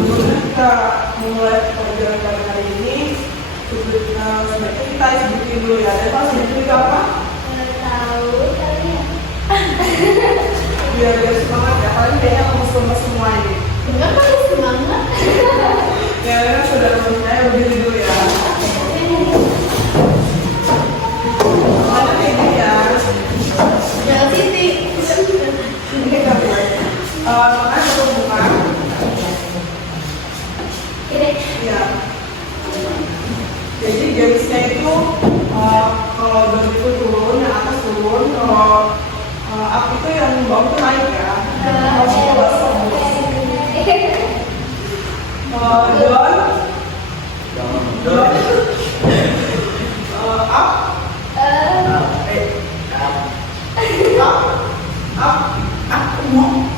Sebelumnya kita memulai pelajaran pada hari ini, sebaiknya kita sebutin dulu ya. Ada yang sebutin itu apa? Tahu kali ya. Biar semangat ya. Kalian kayaknya lemes-lemes semua ini. Enggak kan semangat. Ya, sudah saya berdiri dulu ya. Mana ini ya? Jangan Siti. Ini kita buat. Makanya satu buka. Ini. Ya. Jadi garisnya itu kalau begitu turun, yang atas turun, kalau up itu yang bawah itu naik ya. Kamu coba sebut. Down, up, mau.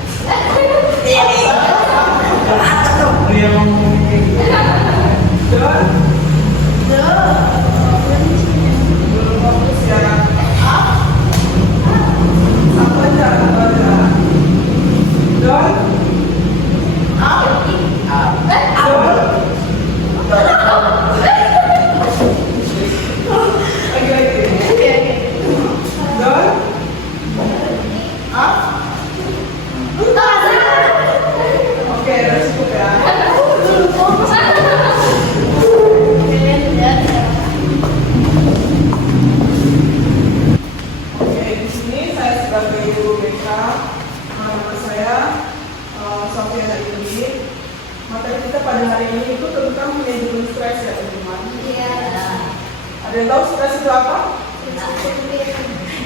Ada yang tahu stres itu apa?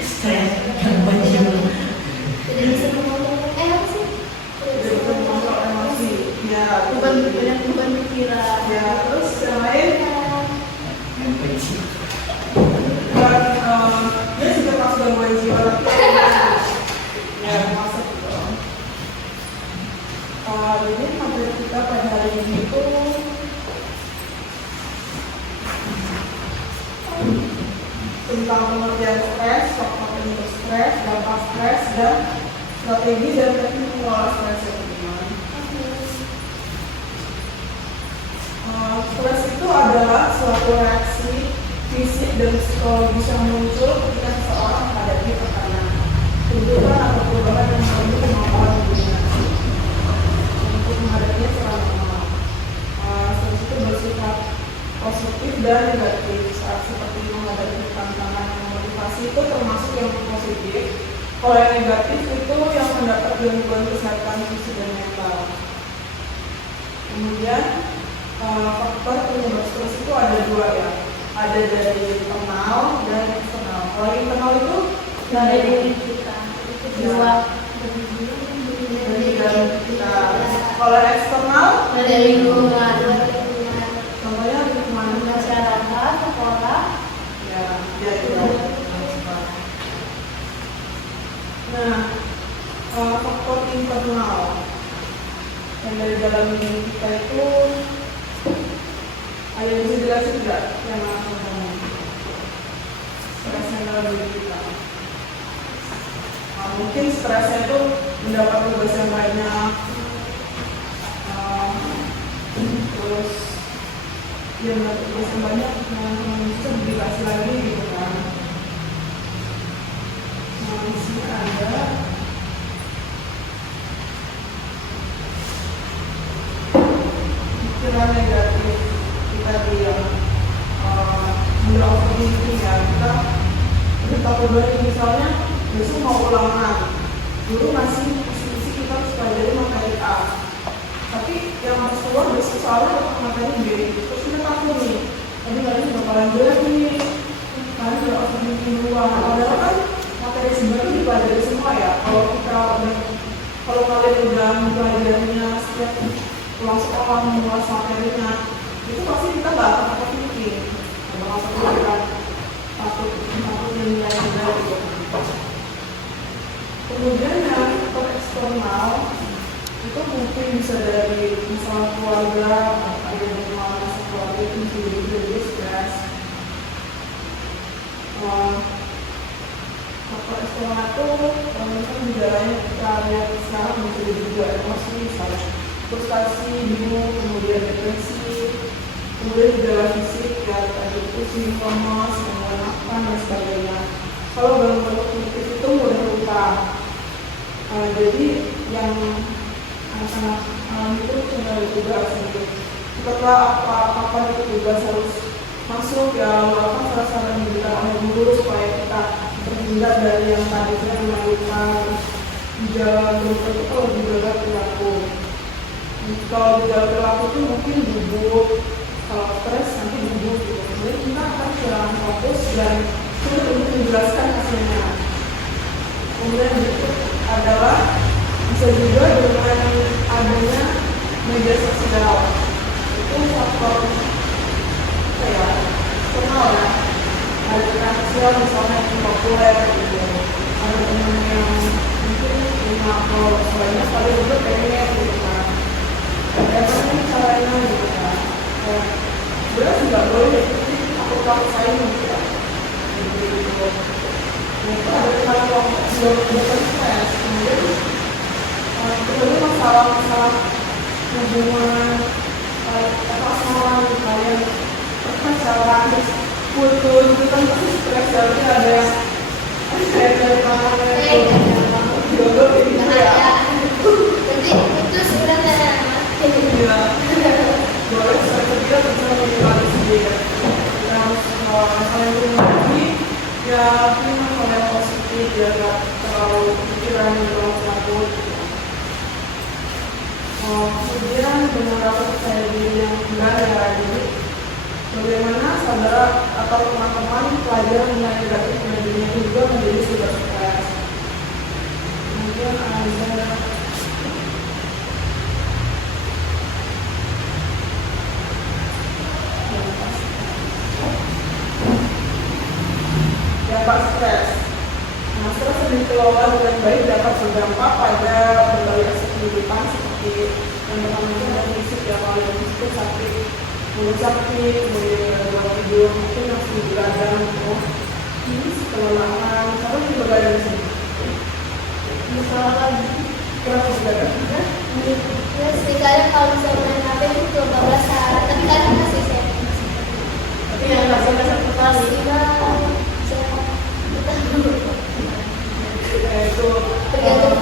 Stres yang muncul. Tidak bisa mengontrol apa sih? Tidak bisa mengontrol emosi. Ya, Beban pikiran. ya, terus yang lain Yang benci. dan dia juga masuk gangguan jiwa. Ya, masuk gitu. Ini materi kita pada hari ini itu tentang pengertian stres, faktor penyebab stres, dampak stres, dan strategi dan teknik mengelola stres yang teman. Stres itu adalah suatu reaksi fisik dan psikologis yang muncul ketika seseorang menghadapi tekanan, tuntutan atau perubahan yang mengganggu kemampuan tubuhnya untuk menghadapinya secara normal. Stres itu bersifat positif dan negatif, seperti menghadapi tantangan yang motivasi itu termasuk yang positif. Kalau yang negatif itu yang mendapat gangguan kesehatan fisik dan mental. Kemudian faktor penyebab stres itu ada dua ya, ada dari internal dan eksternal. Kalau internal itu Dari diri kita. Kedua. dari dalam kita. Kalau eksternal, Dari lingkungan. contohnya lingkungan Masyarakat, sekolah. ya, ya itu kan. Nah, faktor internal yang dari dalam diri kita itu ada yang bisa jelasin tidak yang akan ngomong stresnya dalam diri kita. Mungkin stresnya itu mendapat tugas yang banyak, terus dia mendapat tugas yang banyak, teman-teman itu dikasih lagi gitu kan. Nah, di sini ada pikiran negatif kita yang mudah overthinking ya. Kita takut banget, misalnya besok mau ulangan, dulu masih isi kita harus pelajari materi A, tapi yang harus keluar besok soalnya dapat materi B, terus kita takut nih, tapi kalian bakalan jelek nih, kalian udah overthinking duluan. Padahal kan materi sebenarnya dipelajari semua ya. Kalau kalian udah mempelajarinya setiap pulang sekolah mengulas materinya, itu pasti kita nggak akan overthinking, nggak bakal kepikiran takut nilai gitu. Kemudian yang faktor eksternal itu mungkin bisa dari masalah keluarga, ada yang pengalaman keluarga itu jadi stres. Faktor eksternal itu misalnya gejalanya kita lihat sekarang bisa juga emosi misalnya. frustasi, bingung, kemudian depresi, kemudian gejala fisik ya tadi pusing, lemas, gangguan makan dan sebagainya. Kalau dalam bentuk penyakit itu mudah lupa. Jadi yang anak-anak itu tinggal tugas gitu. Setelah apa itu tugas harus masuk ya apa saran-saran yang diberikan oleh guru supaya kita terhindar dari yang tadinya melakukan gejala berupa itu kalau gejala perilaku. Kalau gejala perilaku itu mungkin gugup, kalau stres nanti gugup gitu. Jadi kita akan kehilangan fokus dan sulit untuk menjelaskan hasilnya. Kemudian berikut adalah bisa juga dengan adanya media sosial itu faktor kenal ya, ada rekan sosial misalnya yang populer gitu, ada teman yang mungkin punya kalau selainnya kali juga pengen gitu kan, ada nih caranya gitu kan, sebenarnya juga boleh tapi aku saya gitu ya, gitu. Nah itu ada hal yang bukan stres, kemudian masalah hubungan pasangan kalian pacaran terus putus itu kan pasti stres ya, jadi ada yang kayak dari tangannya jodoh gitu ya. Jadi itu sebenarnya Iya, boleh saya kira bisa menikmati sendiri. Yang saling berbagi ya terima hal yang positif ya, gak terlalu pikiran yang terlalu takut. Kemudian dengan rasa percaya diri yang rendah ya, jadi bagaimana saudara atau teman-teman pelajar nilai negatif pada dirinya juga menjadi sumber stres. Kemudian ada dampak stres. Nah, stres yang dikelola dengan baik dapat berdampak pada berbagai aspek kehidupan seperti yang pertama itu ada fisik ya, kalau yang fisik sakit, mulut sakit, kemudian gangguan tidur, mungkin masih begadang, ini kelelahan, karena ini begadang di sini. misalnya lagi. Kenapa begadang? Ya sekali kalau misalnya main HP itu 12 saat, tapi kadang masih saya. Tapi yang nggak bisa satu kali. Itu Tergantung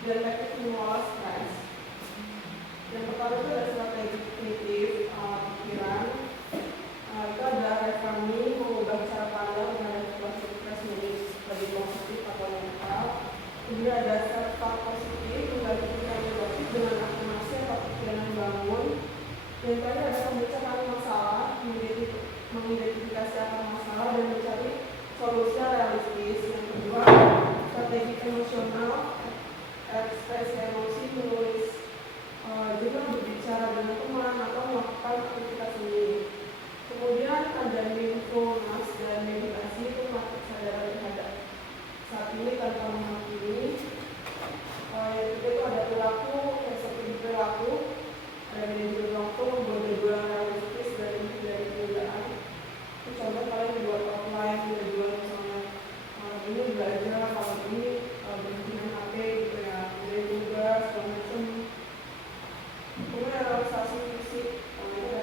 dan teknik mengelola stres. Yang pertama itu ada strategi kognitif pikiran. Itu ada reframing, mengubah cara pandang terhadap situasi stres menjadi lebih positif atau netral. Kemudian ada self-talk positif, menggantikan negatif dengan afirmasi atau pikiran yang bangun. Dan terakhir ada pembicaraan masalah, mengidentifikasi akar masalah dan mencari solusi yang realistis. Yang kedua, strategi emosional, ekspresi emosi, menulis jurnal, berbicara dengan teman atau melakukan aktivitas sendiri. Kemudian ada mindfulness dan meditasi, itu melatih kesadaran terhadap saat ini tanpa menghakimi. Yang ketiga itu ada perilaku, seperti perilaku, ada manajemen waktu, membuat jadwal realistis dan dari pekerjaan. Itu contoh kalian membuat outline, jadwal misalnya ini belajar, kalau ini berhenti main HP gitu ya, dari tugas, segala macam. Kemudian ada relaksasi fisik, ada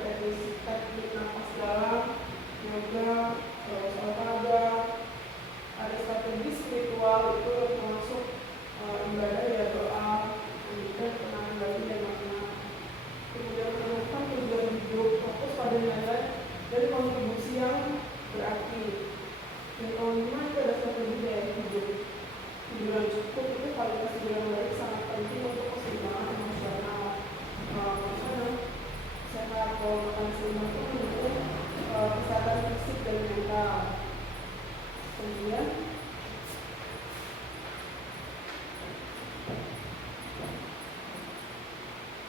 teknik nafas dalam, yoga, terus olahraga. Ada strategi spiritual, itu termasuk ibadah ya, doa, kemudian tenang diri dan makna. Kemudian menemukan tujuan hidup, fokus pada nilai dan kontribusi yang berarti. Dan kelima itu ada strategi gaya hidup. Hidup cukup itu kualitas hidup yang baik sangat penting untuk keseimbangan emosional. Misalnya sehat, kalau makan seimbang itu mendukung kesehatan fisik dan mental. Kemudian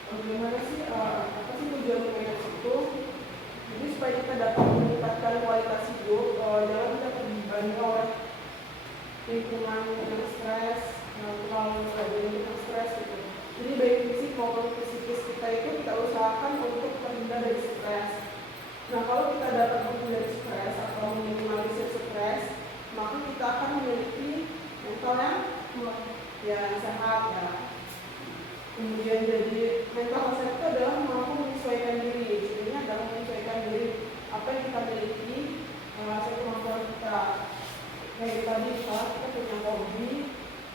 bagaimana sih apa sih tujuan hidup itu? Jadi supaya kita dapat meningkatkan kualitas hidup, jangan kita terbebani oleh lingkungan yang stres, terlalu banyak stres gitu. Jadi baik fisik maupun psikis kita itu kita usahakan untuk terhindar dari stres. Nah, kalau kita dapat menghindari stres atau meminimalisir stres, maka kita akan memiliki mental yang sehat ya. Kemudian jadi mental sehat itu adalah mampu menyesuaikan diri. Sebenarnya adalah menyesuaikan diri apa yang kita miliki, sesuai kemampuan kita. Kayak tadi kalau kita punya hobi,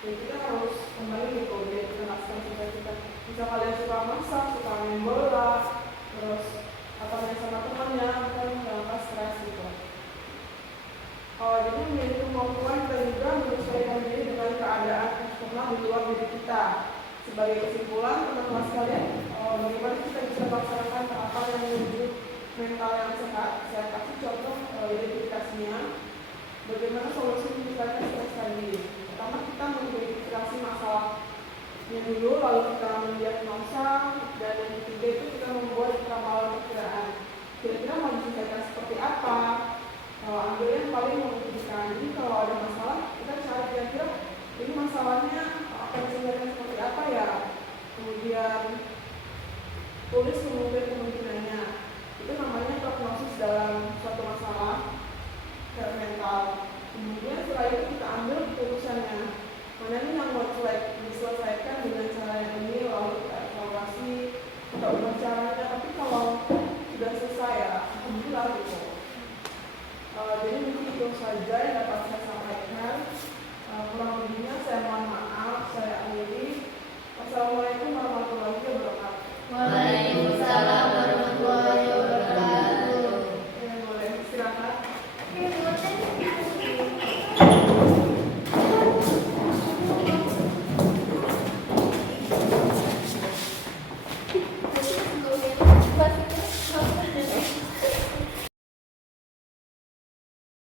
ya kita harus kembali ke hobi yang kita lakukan kita. Misal kalian suka masak, suka main bola, terus atau main sama temannya, kan nggak stres gitu. Jadi memiliki kemampuan dan juga menyesuaikan diri dengan keadaan eksternal di luar diri kita. Sebagai kesimpulan, teman-teman sekalian, bagaimana kita bisa melaksanakan tahapan yang menuju mental yang sehat? Saya kasih contoh identifikasinya. Bagaimana solusi meningkatkan stres tadi? Pertama, kita mengidentifikasi masalahnya dulu, lalu kita mendiagnosa, dan yang ketiga itu kita membuat ramalan perkiraan. Kira-kira mau diselesaikan seperti apa? Ambil yang paling memungkinkan. Jadi kalau ada masalah, kita cari kira-kira ini masalahnya akan diselesaikan seperti apa ya. Kemudian tulis kemungkinannya. Itu namanya prognosis dalam suatu masalah mental. Kemudian setelah itu kita ambil keputusannya. Mana ini yang mau diselesaikan dengan cara yang ini, lalu kita evaluasi, kita ubah caranya. Tapi kalau sudah selesai ya, alhamdulillah gitu. Jadi mungkin itu saja yang dapat saya